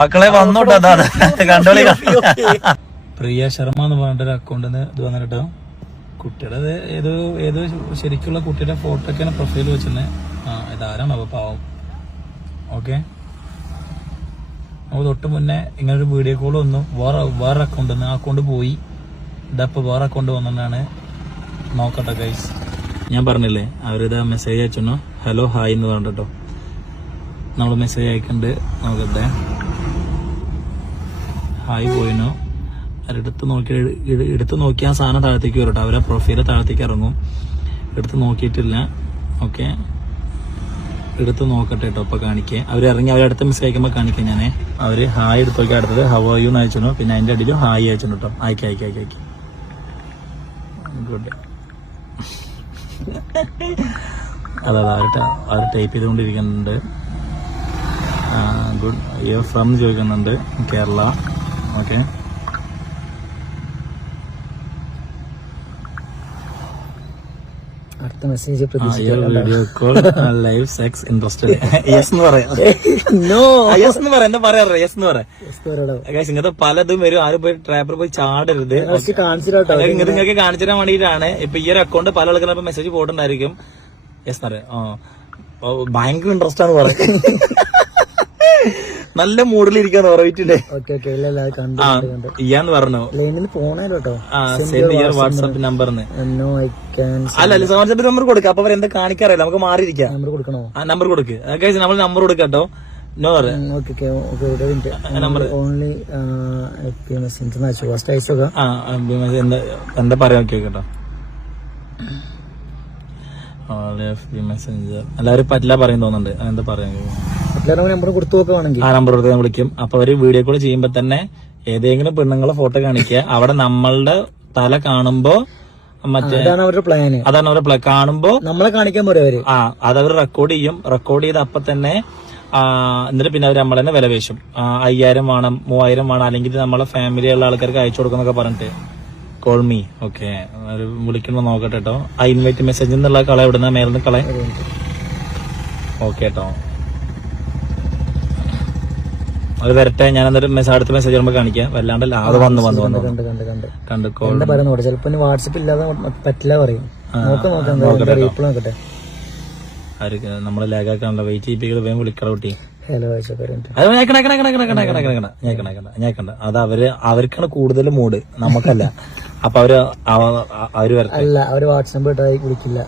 മക്കളെ വന്നോട്ടോ അതാ കണ്ടോളി പ്രിയ ശർമ്മ എന്ന് പറഞ്ഞിട്ടൊരു അക്കൗണ്ടിന്ന് ഇത് വന്നിട്ടോ കുട്ടിയുടെ ഏതോ ഏതോ ശരിക്കുള്ള കുട്ടിയുടെ ഫോട്ടോ ഒക്കെയാണ് പ്രൊഫൈൽ വെച്ചിരുന്നത് ആ ഇതാരാണ് അപ്പൊ പാവം. ഓക്കെ. നമുക്ക് തൊട്ട് മുന്നേ ഇങ്ങനൊരു ഒരു വീഡിയോ കോൾ വന്നു. വേറെ വേറെ അക്കൗണ്ട് ആ അക്കൗണ്ട് പോയി. ഇതപ്പോ വേറെ അക്കൗണ്ട് വന്നിട്ടാണ്. നോക്കട്ടെ ഗൈസ് ഞാൻ പറഞ്ഞില്ലേ അവരിത് മെസ്സേജ് അയച്ചോ ഹലോ ഹായ് എന്ന് പറഞ്ഞിട്ടോ നമ്മൾ മെസ്സേജ് അയക്കണ്ട്. നോക്കട്ടെ. ഹായ് പോയിനോ അവരെടുത്ത് നോക്കി എടുത്ത് നോക്കി ആ സാധനം താഴത്തേക്ക് വരും കേട്ടോ അവരെ പ്രൊഫൈൽ താഴത്തേക്ക് ഇറങ്ങും. എടുത്ത് നോക്കിയിട്ടില്ല. ഓക്കെ. എടുത്ത് നോക്കട്ടെ കേട്ടോ ഇപ്പൊ കാണിക്കേ. അവർ ഇറങ്ങി അവരെ അടുത്ത മിസ് അയക്കുമ്പോൾ കാണിക്കാം ഞാൻ അവർ ഹായ് എടുത്ത് നോക്കി അടുത്തത് ഹവ് യു എന്ന് അയച്ചു പിന്നെ അതിന്റെ അടിയിലും ഹായ് അയച്ചു കേട്ടോ അയക്കാം അയക്കാം അയക്കാം അയക്കാം. ഗുഡ്. അതെ അതെ അവർ അവർ ടൈപ്പ് ചെയ്തുകൊണ്ടിരിക്കുന്നുണ്ട്. ഗുഡ്. ഫ്രം ചോദിക്കുന്നുണ്ട്. കേരള. ഓക്കെ അടുത്ത message video call live sex interested yes എന്ന് പറയാം. നോ യെസ് എന്ന് പറയാം. എന്താ പറയാ യെസ് എന്ന് പറയാം. പറയടോ ഇങ്ങനത്തെ പലതും വരും. ആരും പോയി ട്രാപ്പർ പോയി ചാടരുത്. ഇങ്ങനത്തെ നിങ്ങൾക്ക് കാണിച്ചു തരാൻ വേണ്ടിയിട്ടാണ്. ഇപ്പൊ ഈ ഒരു അക്കൗണ്ട് പല ആൾക്കാരും മെസ്സേജ് പോയിട്ടുണ്ടായിരിക്കും. യെസ് പറയാം. ഓ, ഭയങ്കര ഇൻട്രസ്റ്റ് ആണ് പറയുന്നത് നല്ല മൂഡിലിരിക്കാണ് ഉറവിറ്റിന്റെ ഇയാന്ന് പറഞ്ഞു? അപ്പൊ എന്താ കാണിക്കാറില്ല നമുക്ക് മാറിയിരിക്കാം നമ്പർ കൊടുക്കണോ? ആ നമ്പർ കൊടുക്ക്. നമ്മൾ നമ്പർ കൊടുക്കട്ടോ എന്താ പറയാ കേട്ടോ? പറ്റില്ല പറയും തോന്നുന്നുണ്ട്. എന്താ പറയാ നമ്പർ കൊടുത്തു നോക്കുവാണെങ്കിൽ. ആ നമ്പർ കൊടുത്ത് ഞാൻ വിളിക്കും. അപ്പൊ അവർ വീഡിയോ കോൾ ചെയ്യുമ്പോ തന്നെ ഏതെങ്കിലും പെണ്ണുങ്ങളെ ഫോട്ടോ കാണിക്കുക. അവിടെ നമ്മളുടെ തല കാണുമ്പോ മറ്റേ അതാണ് അവരുടെ പ്ലാന് അതാണ് അവരുടെ പ്ലാൻ കാണുമ്പോ നമ്മളെ കാണിക്കാൻ പോരെ അവർ. ആ അതവർ റെക്കോർഡ് ചെയ്യും. റെക്കോർഡ് ചെയ്ത് അപ്പൊ തന്നെ ആ, എന്നിട്ട് പിന്നെ അവർ നമ്മൾ തന്നെ വില വേശും ആ, അയ്യായിരം വേണം മൂവായിരം വേണം അല്ലെങ്കിൽ നമ്മളെ ഫാമിലിയുള്ള ആൾക്കാർക്ക് അയച്ചു കൊടുക്കുന്നൊക്കെ പറഞ്ഞിട്ട്. കോൾ മീ ഓക്കെ വിളിക്കുമ്പോ നോക്കട്ടെ കേട്ടോ ആ ഇൻവൈറ്റ് മെസ്സേജ് എന്നുള്ള കള എവിടുന്ന? മേലിന്ന് കള. ഓക്കെ കേട്ടോ അത് വരട്ടെ ഞാൻ അന്നേരം അടുത്ത മെസ്സേജ് വരുമ്പോൾ കാണിക്കാം. വല്ലാണ്ട് അത് വന്ന് വന്ന് വന്ന് കണ്ട് കണ്ട് കണ്ട്. കണ്ട് ചിലപ്പോ വാട്സപ്പ് ഇല്ലാതെ പറ്റില്ല പറയും. നമ്മൾ നോക്കാം നമ്മളെ വെയിറ്റ് ചെയ്യിപ്പിക്കൽ വേഗം വിളിക്കണം കുട്ടി. ഞേക്കണ്ട അത് അവർ അവർക്കാണ് കൂടുതൽ മൂഡ് നമുക്കല്ല. അപ്പൊ അവർ അവർ അല്ല അവർ വിളിക്കില്ല.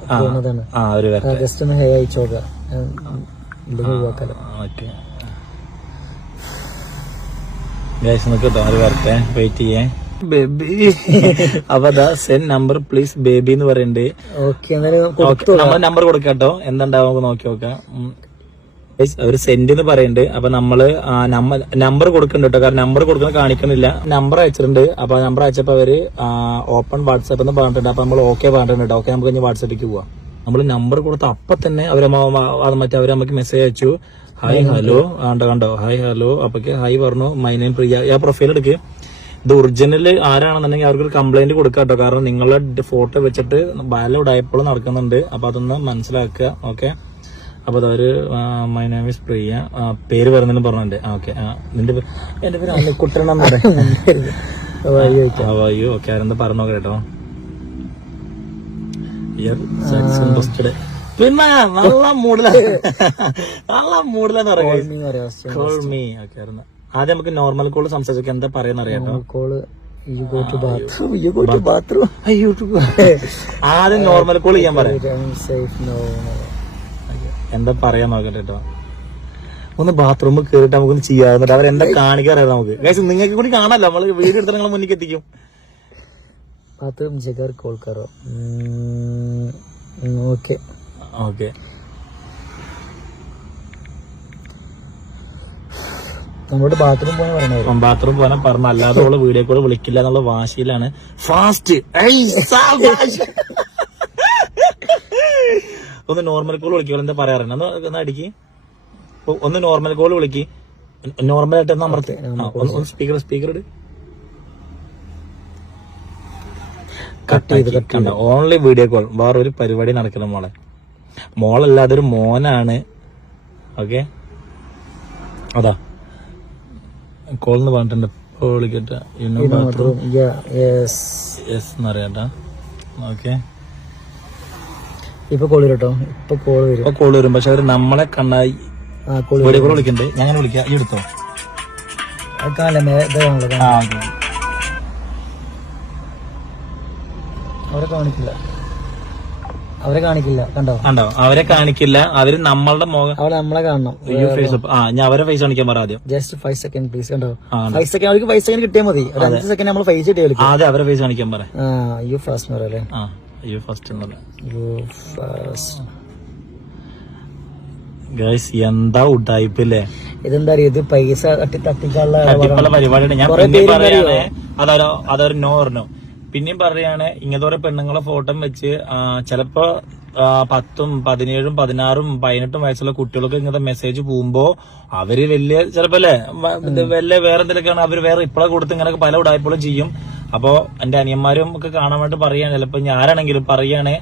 അവർ ജസ്റ്റ് ഒന്ന് ഹേ അയച്ചോക്കാം ഓക്കെ. കേട്ടോ അവർ വരട്ടെ. വെയിറ്റ് ചെയ്യേ. ബേബി അപ്പൊ അതാ സെൻ നമ്പർ പ്ലീസ് ബേബി എന്ന് പറയുന്നുണ്ട് ഓക്കെ നമ്മൾ നമ്പർ കൊടുക്കാട്ടോ എന്തുണ്ടാവും നമുക്ക് നോക്കി നോക്കാം. ഒരു അവർ സെന്റ് എന്ന് പറയുന്നുണ്ട് അപ്പൊ നമ്മൾ നമ്പർ കൊടുക്കുന്നുണ്ട് കേട്ടോ. കാരണം നമ്പർ കൊടുക്കുന്നത് കാണിക്കുന്നില്ല നമ്പർ അയച്ചിട്ടുണ്ട്. അപ്പൊ നമ്പർ അയച്ചപ്പോ അവർ ഓപ്പൺ വാട്സാപ്പ് എന്ന് പറഞ്ഞിട്ടുണ്ട്. അപ്പൊ നമ്മൾ ഓക്കെ പറഞ്ഞിട്ടുണ്ട് ഓക്കെ നമുക്ക് ഇനി വാട്സാപ്പിലേക്ക് പോവാം. നമ്മൾ നമ്പർ കൊടുത്ത അപ്പൊ തന്നെ അത് മറ്റേ അവർ നമുക്ക് മെസ്സേജ് അയച്ചു. ഹായ് ഹലോ കണ്ടോ കണ്ടോ. ഹായ് ഹലോ അപ്പൊക്കെ ഹായ് പറഞ്ഞു. മൈ നെയിം പ്രിയ ആ പ്രൊഫൈൽ എടുക്കുക ഇത് ഒറിജിനൽ ആരാണെന്നുണ്ടെങ്കിൽ അവർക്ക് കംപ്ലൈന്റ് കൊടുക്കാം കേട്ടോ കാരണം നിങ്ങളുടെ ഫോട്ടോ വെച്ചിട്ട് ബാല ഉടായപ്പോൾ നടക്കുന്നുണ്ട്. അപ്പൊ അതൊന്ന് മനസ്സിലാക്കുക. ഓക്കെ അപ്പൊ അതൊരു മൈ നെയിം ഇസ് പ്രിയ പേര് വരുന്നതിന് പറഞ്ഞിട്ടുണ്ട്. ഓക്കെ നിന്റെ എന്റെ പേര് അമ്മിക്കുട്ടണം അയ്യോ ഓക്കെ ആരെന്താ പറഞ്ഞോ കേട്ടോ. ഇൻട്രസ്റ്റഡ് പിന്നെ നല്ല മൂഡിലാണ് നല്ല മൂഡിലെന്ന് പറയാം. കോൾ മീ ഓക്കെ ആദ്യം നമുക്ക് നോർമൽ കോൾ സംസാരിച്ചൊക്കെ എന്താ പറയാന്ന് അറിയാട്ടോ കോൾ ആദ്യം നോർമൽ കോൾ ചെയ്യാൻ പറയാം. എന്താ പറയാൻ നോക്കട്ടെ കേട്ടോ. ഒന്ന് ബാത്റൂമിൽ കേറിട്ട് നമുക്കൊന്ന് ചെയ്യാറുണ്ട് അവരെന്താ കാണിക്കാറിയാം നമുക്ക്. നിങ്ങൾക്ക് കൂടി കാണാല്ലോ നമ്മൾ വീട് എടുത്ത നിങ്ങളെ മുന്നിൽ എത്തിക്കും. ബാത്റൂം ജഗർ കോൾ കറോ. ഓക്കെ ഓക്കെ നമ്മളോട് ബാത്റൂം പോകാൻ പറഞ്ഞു ബാത്റൂം പോകാൻ പറഞ്ഞ. അല്ലാതെ ഓൾ വീഡിയോ കോൾ വിളിക്കില്ല എന്നുള്ള വാശിയിലാണ്. ഫാസ്റ്റ് ഒന്ന് നോർമൽ കോൾ വിളിക്കുക എന്താ പറയാറുണ്ട് ഒന്ന് അടിക്ക്. ഒന്ന് നോർമൽ കോൾ വിളിക്ക്. നോർമൽ ആയിട്ട് ഒന്ന് അമർത്ത്. ഒന്ന് സ്പീക്കർ സ്പീക്കർ ഇട്. ചെയ്ത് കട്ട് ഓൺലി വീഡിയോ കോൾ വേറെ ഒരു പരിപാടി നടക്കണം മോളെ. മോളല്ല അതൊരു മോനാണ്. ഓക്കെ? അതാ. കോൾ എന്ന് പറഞ്ഞിട്ടുണ്ട്. വിളിക്കട്ടെ. ഇന്നും ബാത്റൂം യെസ് യെസ് എന്നറിയാട്ടാ ഓക്കെ? ഇപ്പൊ കോൾ കേട്ടോ ഇപ്പൊ കോൾ വരും. ഇപ്പൊ കോൾ വരും. പക്ഷെ അവർ നമ്മളെ കണ്ണായി ആ കോൾ വീഡിയോ കോൾ വിളിക്കണ്ട്? ഞാൻ അങ്ങനെ വിളിക്കാം. ഈ എടുത്തോ? അവരെ കാണിക്കില്ല. അവരെ കാണിക്കില്ല കണ്ടോ? കണ്ടോ? അവരെ കാണിക്കില്ല. അവർ നമ്മളുടെ മുഖം നമ്മളെ കാണണം. അയ്യോ ഫേസ് ആ ഞാൻ അവരെ ഫേസ് കാണിക്കാൻ പറ ആദ്യം. ജസ്റ്റ് ഫൈവ് സെക്കൻഡ് പ്ലീസ് കണ്ടോ? ഫൈവ് സെക്കൻഡ് അവർക്ക് ഫൈവ് സെക്കൻഡ് കിട്ടിയാൽ മതി. ഒരു അഞ്ച് സെക്കൻഡ് നമ്മൾ ഫൈവ് കിട്ടിയാൽ അതെ അവരെ ഫേസ് കാണിക്കാൻ പറ. ആ യു ഫാസ്റ്റ് ആ അയ്യോ ഫസ്റ്റ് ഗൈസ് എന്താ ഉഡായിപ്പില്ലേ ഇതെന്താ അറിയ? ഇത് പൈസ തട്ടി തട്ടിക്കാനുള്ള പരിപാടിയാണ്. ഞാൻ അതൊരു നോ പറഞ്ഞു. പിന്നെയും പറയാണ് ഇങ്ങനത്തെ പെണ്ണുങ്ങളെ ഫോട്ടോ വെച്ച് ചിലപ്പോ പത്തും പതിനേഴും പതിനാറും പതിനെട്ടും വയസ്സുള്ള കുട്ടികൾക്ക് ഇങ്ങനത്തെ മെസ്സേജ് പോകുമ്പോ അവർ വലിയ ചിലപ്പോ അല്ലേ വലിയ വേറെ എന്തെങ്കിലുമൊക്കെയാണ് അവർ വേറെ ഇപ്പളെ കൊടുത്ത് ഇങ്ങനെയൊക്കെ പല ഉടായ്പകളും ചെയ്യും. അപ്പോ എന്റെ അനിയന്മാരും ഒക്കെ കാണാൻ വേണ്ടി പറയാണ് ചിലപ്പോ ഞാനാണെങ്കിലും പറയാണ്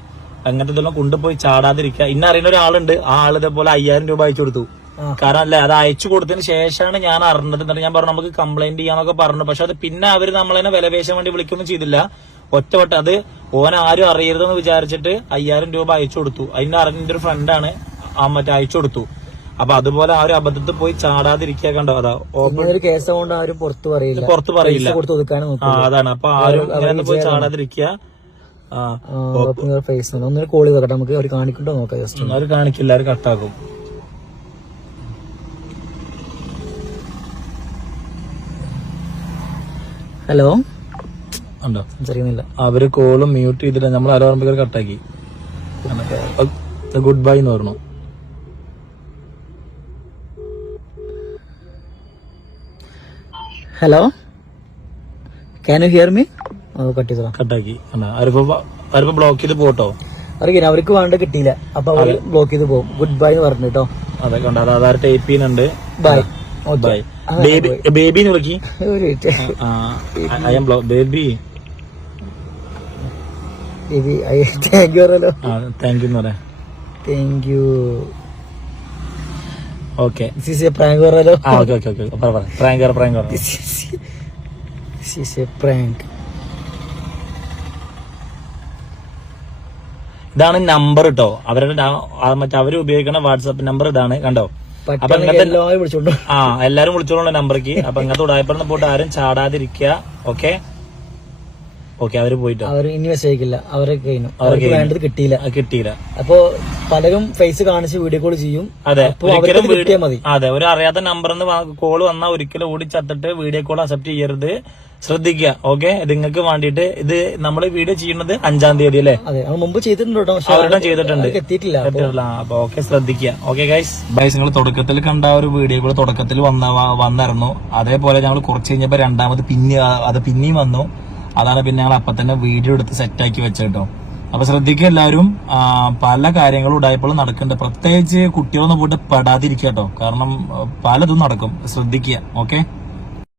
അങ്ങനത്തെ ഇതെല്ലാം കൊണ്ടുപോയി ചാടാതിരിക്കുക. ഇന്ന അറിയുന്ന ഒരാളുണ്ട് ആ ആൾ ഇതേപോലെ അയ്യായിരം രൂപ അയച്ചു കൊടുത്തു. കാരണം അല്ലേ അത് അയച്ചു കൊടുത്തതിന് ശേഷമാണ് ഞാൻ അറിഞ്ഞത്. എന്നിട്ട് ഞാൻ പറഞ്ഞു നമുക്ക് കംപ്ലൈന്റ് ചെയ്യാന്നൊക്കെ പറഞ്ഞു. പക്ഷെ അത് പിന്നെ അവർ നമ്മളതിനെ വിലപേശാൻ വേണ്ടി വിളിക്കൊന്നും ചെയ്തില്ല. ഒറ്റ വട്ടം അത് ഓൻ ആരും അറിയരുതെന്ന് വിചാരിച്ചിട്ട് അയ്യായിരം രൂപ അയച്ചു കൊടുത്തു. അതിന്റെ അറിഞ്ഞ ഒരു ഫ്രണ്ടാണ് ആ മറ്റേ അയച്ചു കൊടുത്തു. അപ്പൊ അതുപോലെ ആ ഒരു അബദ്ധത്തിൽ പോയി ചാടാതിരിക്കുക കണ്ടോ? അതാ ഓപ്പൺ ഒരു കേസ് കൊണ്ട് ആരും പുറത്ത് പറയില്ല. പുറത്ത് പറയില്ല. ആ അതാണ്. അപ്പൊ ആരും പോയി ചാടാതിരിക്കുക. ഫേസ് ഒന്നൊരു കോളി വെക്കട്ടെ നമുക്ക് അവർ കാണിക്കണ്ടോ നോക്കാം ജസ്റ്റ് അവർ കാണിക്കില്ല അവർ കട്ടാക്കും ഹലോ? ഉണ്ടോ? സംസാരിക്കുന്നില്ല അവർ കോൾ മ്യൂട്ട് ചെയ്തിട്ട് നമ്മൾ ആരോ പറയുമ്പോൾ കട്ടാക്കി. ഗുഡ് ബൈ എന്ന് പറഞ്ഞു. Hello can you hear me cut ചെയ്തോ കട്ടാക്കി? അവരിപ്പോ ബ്ലോക്ക് ചെയ്ത് പോട്ടോ? അറിയില്ല അവർക്ക് വേണ്ട കിട്ടിയില്ല. അപ്പൊ അവർ ബ്ലോക്ക് ചെയ്ത് പോകും. ഗുഡ് ബൈ എന്ന് പറഞ്ഞു കേട്ടോ അതെ ഉണ്ട് അതാ അതാറ് ടൈപ്പ് ചെയ്യുന്നുണ്ട്. ബൈ ബൈ ബേബി ബേബിന്ന് വിളിക്കി. ഒരു minute. I'm block baby. Baby I thank you പറഞ്ഞല്ലോ ആ താങ്ക് യു എന്ന് പറയാം. Thank you okay CC prank പറഞ്ഞല്ലോ ആ ഓക്കെ ഓക്കെ ഓക്കെ പറ പറ. പ്രാങ്കർ സിസി പ്രാങ്ക് ഇതാണ് നമ്പർ കേട്ടോ അവരുടെ മറ്റേ അവർ ഉപയോഗിക്കുന്ന വാട്സാപ്പ് നമ്പർ ഇതാണ്. കണ്ടോ? പറ്റുകയാണെങ്കിൽ എല്ലാവരും വിളിച്ചോണ്ടോ ആ എല്ലാരും വിളിച്ചോളൂ നമ്പർക്ക് അപ്പൊ ഇങ്ങനത്തെ ഉടായ്പറന്ന് പോയിട്ട് ആരും ചാടാതിരിക്കുക. ഓക്കെ ഓക്കെ അവർ പോയിട്ടോ? അവർ ഇനി മെസ്സേജിക്കില്ല അവരെ കഴിഞ്ഞു. അവർക്ക് വേണ്ടത് കിട്ടിയില്ല. കിട്ടിയില്ല. അപ്പോ പലരും ഫേസ് കാണിച്ച് വീഡിയോ കോൾ ചെയ്യും. അതെ ഒരിക്കലും കിട്ടിയാൽ കിട്ടിയാ മതി. അതെ ഒരു അറിയാത്ത നമ്പറിൽ കോൾ വന്നാൽ ഒരിക്കലും ഓടി ചത്തിട്ട് വീഡിയോ കോൾ അക്സെപ്റ്റ് ചെയ്യരുത്. ശ്രദ്ധിക്കുക ഓക്കെ? ഇത് നിങ്ങൾക്ക് വേണ്ടിയിട്ട് ഇത് നമ്മൾ വീഡിയോ ചെയ്യുന്നത് അഞ്ചാം തീയതി അല്ലേ? മുമ്പ് ചെയ്തിട്ടുണ്ട് അവരുടെ ചെയ്തിട്ടുണ്ട്. എത്തിയിട്ടില്ല അപ്പൊ ഓക്കെ ശ്രദ്ധിക്കുക. ഓക്കെ ഗൈസ് ഗൈസ് നിങ്ങൾ തുടക്കത്തിൽ കണ്ട ആ ഒരു വീഡിയോ കൂടെ തുടക്കത്തിൽ വന്ന വന്നിരുന്നു. അതേപോലെ ഞങ്ങൾ കുറച്ച് കഴിഞ്ഞപ്പോ രണ്ടാമത് പിന്നെ അത് പിന്നെയും വന്നു. അതാണ് പിന്നെ ഞങ്ങൾ അപ്പൊ തന്നെ വീഡിയോ എടുത്ത് സെറ്റാക്കി വെച്ചേട്ടോ അപ്പൊ ശ്രദ്ധിക്കുക എല്ലാവരും പല കാര്യങ്ങളും ഉണ്ടായപ്പോഴും നടക്കുന്നുണ്ട് പ്രത്യേകിച്ച് കുട്ടികളൊന്നും പോയിട്ട് പെടാതിരിക്കുക കേട്ടോ കാരണം പലതും നടക്കും. ശ്രദ്ധിക്കുക ഓക്കെ